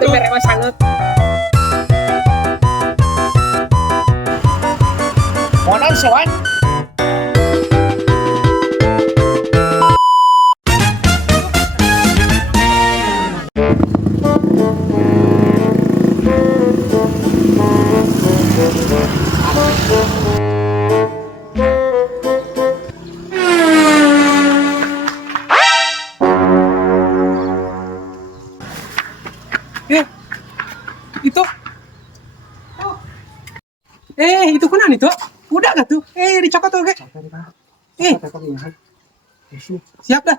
itu mereka sangat. Monan sewan. Itu. Itu kan itu. Udah gak tuh? Dicokot tuh, Kak. Siap dah.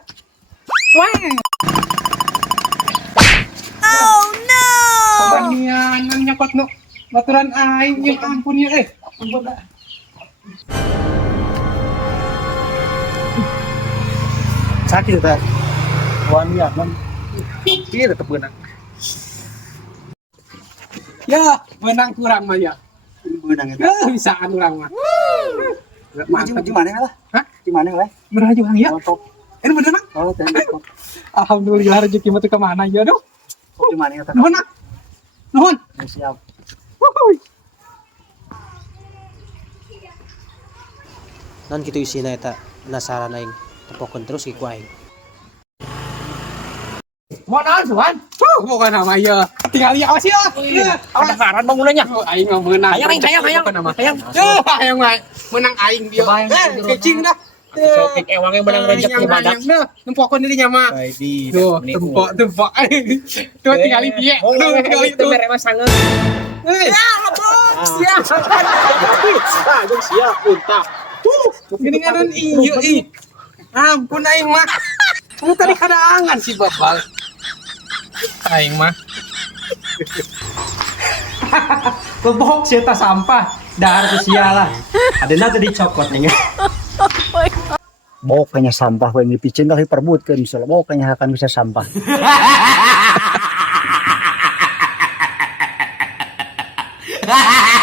Wah. Oh no! Pembanian nyokot nu. Baturan aing ya ampun ya. Ampun dah. Sakit ta. Wani kan. Iya tetep beunang. Ya, menang kurang mah ya. Beunang eta. Bisaan urang mah. Mantap di mana lah? Hah? Di mana lah? Beraju hang ya? Top. Ini bener nang? Oh, tadi. Alhamdulillah rezeki mah teu ka mana ya, aduh. Di mana eta? Nuhun nak. Nuhun. Siap. Wuhuy. Non kitu isina eta penasaran aing tepokeun terus iku aing. Mau naon suan? Bukan nama ya. Tinggal lihat awas ya. Penasaran bangunannya. Aing mah menang. Hayang. Hayang mah menang aing dia. Kecing dah. Sopik ewang yang menang rezeki badak. Nempokon dirinya mah. Baidi. Tuh, tempok. Tuh tinggal dia. Tinggal itu. mereka sangat. Siap. Siap untak. Gini ngaran iya ih. Ampun aing mah. Kamu tadi kadangan sih Bapak. Aing mah. Bebok sih tas sampah, dahar sialah. Adena tadi cokot nih. Bawa kayaknya sampah yang dipicin kali perbutkan misalnya bawa kayaknya akan bisa sampah. Hahaha.